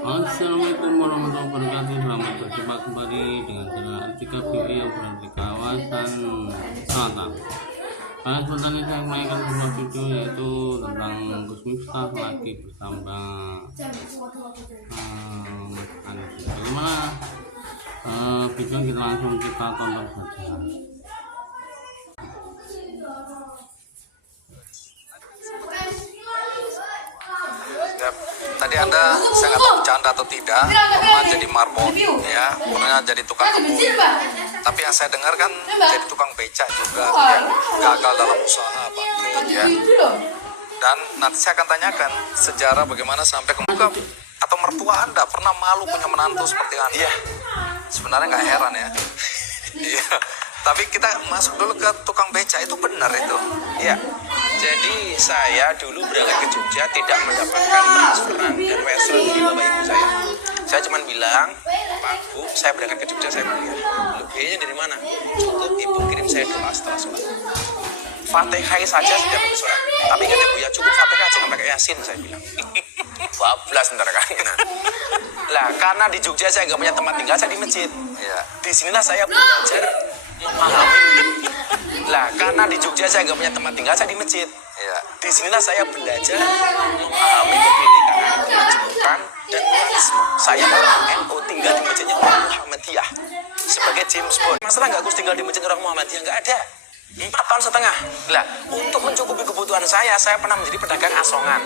Assalamualaikum warahmatullahi wabarakatuh. Selamat berjumpa kembali dengan channel Artika BI yang berada di kawasan selatan. Sebentar ini saya mainkan sebuah video yaitu tentang Gus Miftah lagi bersama Anies. Bagaimana video kita langsung kita tonton saja. Tadi Anda, saya nggak tahu bercanda atau tidak, pernah jadi marbot, ya, pernah jadi tukang kebun. Tapi yang saya dengar kan jadi tukang becak juga, ya, gagal dalam usaha, bangkrut, ya. Dan nanti saya akan tanyakan sejarah bagaimana sampai ke muka atau mertua Anda pernah malu punya menantu seperti Anda. Iya, sebenarnya nggak heran ya. Iya. Tapi kita masuk dulu ke tukang beca, itu benar itu? Iya. Jadi saya dulu berangkat ke Jogja tidak mendapatkan transferan dan wesel dari bapak ibu saya. Saya cuma bilang, Pak Bu, saya berangkat ke Jogja, saya kuliah. Lu biayanya dari mana? Cukup ibu kirim saya doa setelah sholat. Fatihah saja sudah bagus sholat. Tapi kan Bu ya cukup Fatihah, jangan pakai Yasin, saya bilang. 12 ntar kan. Lah karena di Jogja saya nggak punya tempat tinggal, saya di masjid. Ya. Disinilah saya belajar memahami. Lah karena di Jogja saya nggak punya tempat tinggal, saya di masjid. Ya. Disinilah saya belajar memahami kebinekaan, kejemukan, dan pluralisme. Saya orang NU tinggal di masjidnya orang Muhammadiyah sebagai James Bond. Masalah nggak Gus tinggal di masjid orang Muhammadiyah? Nggak ada. 4 tahun setengah. Lah untuk mencukupi kebutuhan saya pernah menjadi pedagang asongan.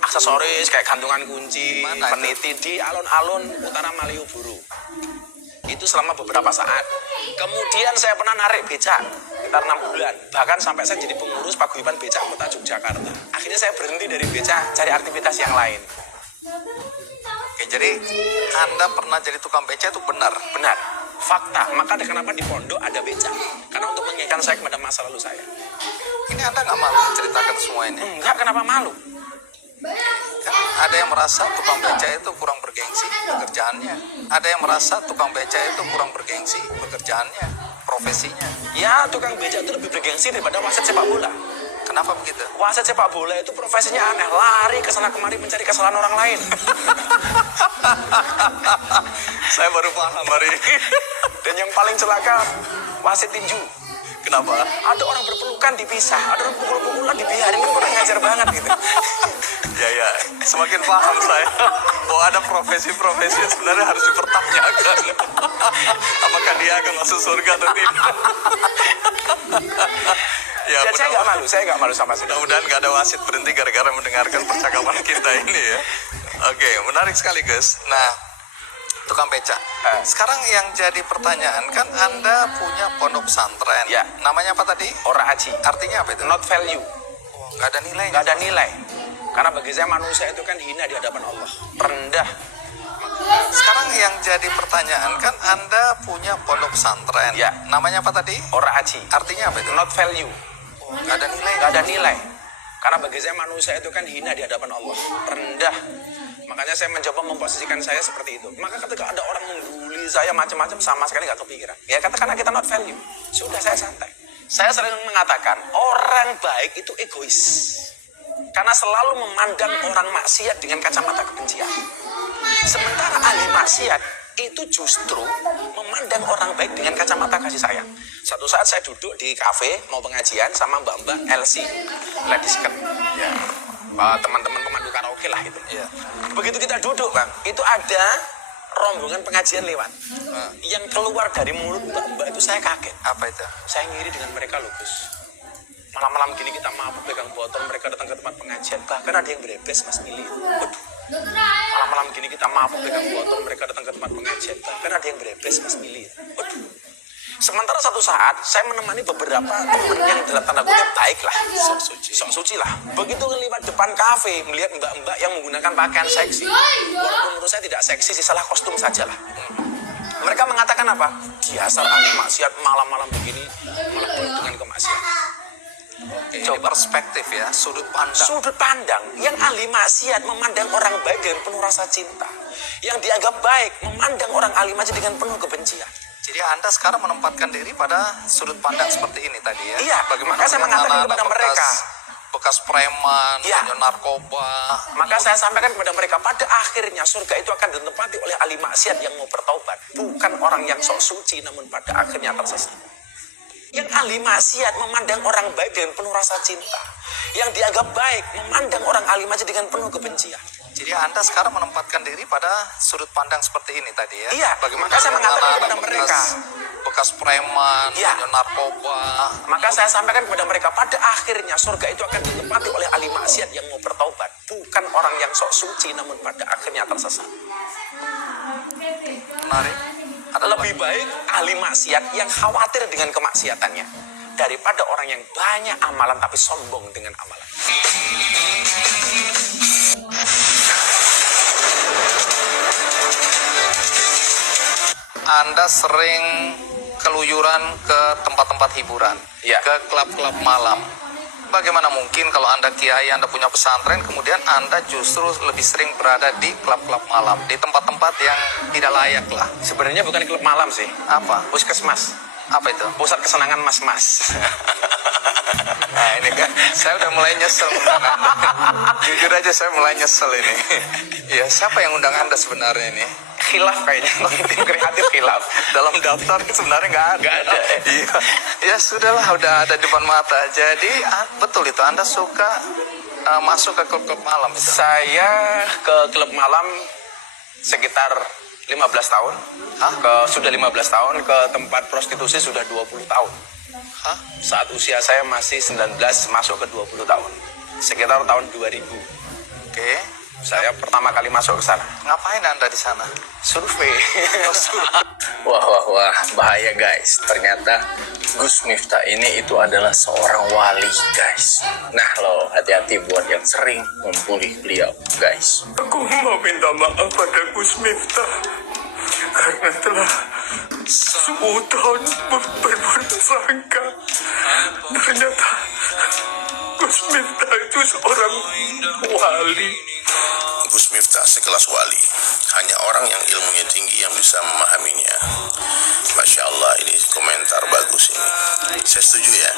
Aksesoris kayak gantungan kunci, peniti di alun-alun utara Malioboro. Itu selama beberapa saat. Kemudian saya pernah narik becak sekitar 6 bulan. Bahkan sampai saya jadi pengurus paguyuban becak kota Yogyakarta. Akhirnya saya berhenti dari becak, cari aktivitas yang lain. Oke, jadi Anda pernah jadi tukang beca itu benar? Benar, fakta. Maka kenapa di pondok ada becak? Karena untuk mengingatkan saya kepada masa lalu saya. Ini Anda nggak malu menceritakan semua ini? Enggak, kenapa malu? Ada yang merasa tukang beca itu kurang bergengsi pekerjaannya. Ada yang merasa tukang beca itu kurang bergengsi pekerjaannya, profesinya. Ya, tukang becak itu lebih bergengsi daripada wasit sepak bola. Kenapa begitu? Wasit sepak bola itu profesinya aneh, lari ke sana kemari mencari kesalahan orang lain. Saya baru paham hari ini. Dan yang paling celaka, wasit tinju. Kenapa? Ada orang berpelukan dipisah, ada orang pukul-pukulan dibiarin, kan kurang ngajar banget gitu. Ya, semakin paham saya bahwa ada profesi-profesi yang sebenarnya harus dipertanyakan. Apakah dia akan masuk surga atau tidak? Ya, Dan saya nggak malu sama sekali. mudah-mudahan nggak ada wasit berhenti gara-gara mendengarkan percakapan kita ini ya. Oke, menarik sekali Gus. Nah, tukang beca. Sekarang yang jadi pertanyaan kan Anda punya pondok pesantren. Ya. Namanya apa tadi? Ora aji, Artinya apa itu? not value, Nggak ada nilai. nggak ada nilai. Karena bagi saya manusia itu kan hina di hadapan Allah, rendah. Sekarang yang jadi pertanyaan kan Anda punya pondok pesantren. Ya. Namanya apa tadi? Ora aji, Artinya apa itu? not value, Nggak ada nilai. nggak ada nilai. Karena bagi saya manusia itu kan hina di hadapan Allah, rendah. Makanya saya mencoba memposisikan saya seperti itu. Maka ketika ada orang membuli saya macam-macam, sama sekali nggak kepikiran. Ya katakanlah kita not value. Sudah, saya santai. Saya sering mengatakan orang baik itu egois. Karena selalu memandang orang maksiat dengan kacamata kebencian. Sementara ahli maksiat itu justru memandang orang baik dengan kacamata kasih sayang. Suatu saat saya duduk di kafe mau pengajian sama mbak-mbak LC, Ladies Cup. Ya. Teman-teman pemandu karaoke lah itu. Ya. Begitu kita duduk bang, itu ada rombongan pengajian lewat. Yang keluar dari mulut mbak-mbak itu saya kaget. Apa itu? Saya ngiri dengan mereka loh Gus. Malam-malam gini kita mabuk pegang botol, mereka datang ke tempat pengajian. Bahkan ada yang berebes Mas Mili. Waduh. Malam-malam gini kita mabuk pegang botol, mereka datang ke tempat pengajian. Bahkan ada yang berebes Mas Mili. Waduh. Sementara satu saat saya menemani beberapa teman yang dalam tanda kutip baik lah, sok suci lah. Begitu lewat depan kafe melihat mbak-mbak yang menggunakan pakaian seksi. Walaupun menurut saya tidak seksi sih, salah kostum saja lah. Mereka mengatakan apa? Dasar ahli maksiat malam-malam begini malah penuh dengan kemaksiatan. Oke, coba perspektif ya, sudut pandang. Sudut pandang yang ahli maksiat memandang orang baik dengan penuh rasa cinta. Yang dianggap baik memandang orang ahli maksiat dengan penuh kebencian. Jadi Anda sekarang menempatkan diri pada sudut pandang seperti ini tadi ya? Iya, Bagaimana maka saya mengatakan kepada mereka, bekas preman, Ya. narkoba. Maka saya sampaikan kepada mereka, pada akhirnya surga itu akan ditempati oleh ahli maksiat yang mau bertaubat, bukan orang yang sok suci namun pada akhirnya tersesat. Yang ahli maksiat memandang orang baik dengan penuh rasa cinta, yang dianggap baik memandang orang ahli maksiat dengan penuh kebencian. Jadi Anda sekarang menempatkan diri pada sudut pandang seperti ini tadi ya? Iya, maka saya mengatakan kepada mereka, bekas preman, Ya. narkoba. maka saya sampaikan kepada mereka, pada akhirnya surga itu akan ditempati oleh ahli maksiat yang mau bertaubat, bukan orang yang sok suci namun pada akhirnya tersesat. Menarik. Ada Lebih baik ahli maksiat yang khawatir dengan kemaksiatannya daripada orang yang banyak amalan tapi sombong dengan amalan. Anda sering keluyuran ke tempat-tempat hiburan, Ya. ke klub-klub malam. Bagaimana mungkin kalau Anda kiai, Anda punya pesantren, kemudian Anda justru lebih sering berada di klub-klub malam, di tempat-tempat yang tidak layak lah. Sebenarnya bukan klub malam sih, Apa? puskesmas, Apa itu? pusat kesenangan mas-mas. Nah ini kan, saya udah mulai nyesel undang Anda. Jujur aja saya mulai nyesel ini. Ya, siapa yang undang Anda sebenarnya ini? Khilaf kayaknya, tim kreatif khilaf. Dalam daftar sebenarnya nggak ada. Nggak ada. Iya. Ya sudahlah, udah ada di depan mata. Jadi betul itu, Anda suka masuk ke klub-klub malam itu? Saya ke klub malam sekitar 15 tahun. Sudah 15 tahun, ke tempat prostitusi sudah 20 tahun. Hah? Saat usia saya masih 19 masuk ke 20 tahun. Sekitar tahun 2000. Oke. Saya pertama kali masuk ke sana. Ngapain Anda di sana? Survei. Wah, bahaya guys. Ternyata Gus Miftah ini itu adalah seorang wali guys. Nah lo, hati-hati buat yang sering membuli beliau guys. Aku mau minta maaf pada Gus Miftah karena telah sebutan berprasangka. Ternyata Gus Miftah itu seorang wali. Gus Miftah sekelas wali, hanya orang yang ilmunya tinggi yang bisa memahaminya. Masya Allah, ini komentar bagus ini. Saya setuju ya.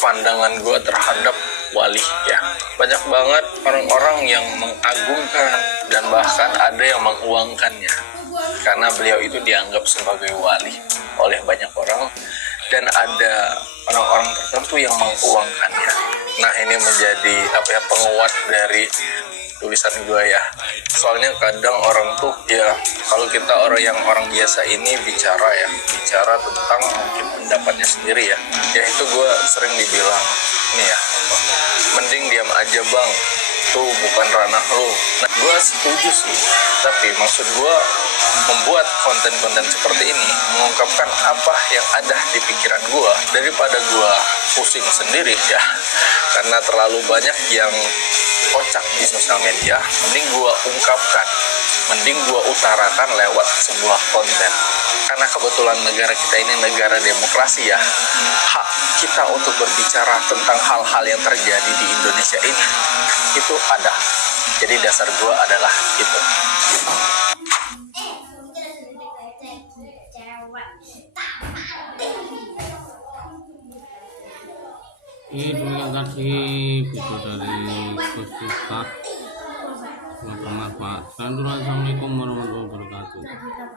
Pandangan gue terhadap wali ya, banyak banget orang-orang yang mengagungkan dan bahkan ada yang menguangkannya karena beliau itu dianggap sebagai wali oleh banyak orang, dan ada orang-orang tertentu yang menguangkannya. Nah ini menjadi penguat dari tulisan gue ya. Soalnya kadang orang tuh ya, kalau kita orang biasa ini bicara tentang mungkin pendapatnya sendiri ya itu gue sering dibilang nih ya, mending diam aja bang, tuh bukan ranah lo. Nah gue setuju sih, tapi maksud gue membuat konten-konten seperti ini, mengungkapkan apa yang ada di pikiran gue daripada gue pusing sendiri ya, karena terlalu banyak yang kocak di sosial media. Mending gue ungkapkan, mending gue utarakan lewat sebuah konten. Karena kebetulan negara kita ini negara demokrasi ya, hak kita untuk berbicara tentang hal-hal yang terjadi di Indonesia ini itu ada. Jadi dasar gue adalah itu. Ini demikian tadi video dari Gus Miftah. Semoga bermanfaat. Assalamualaikum warahmatullahi wabarakatuh.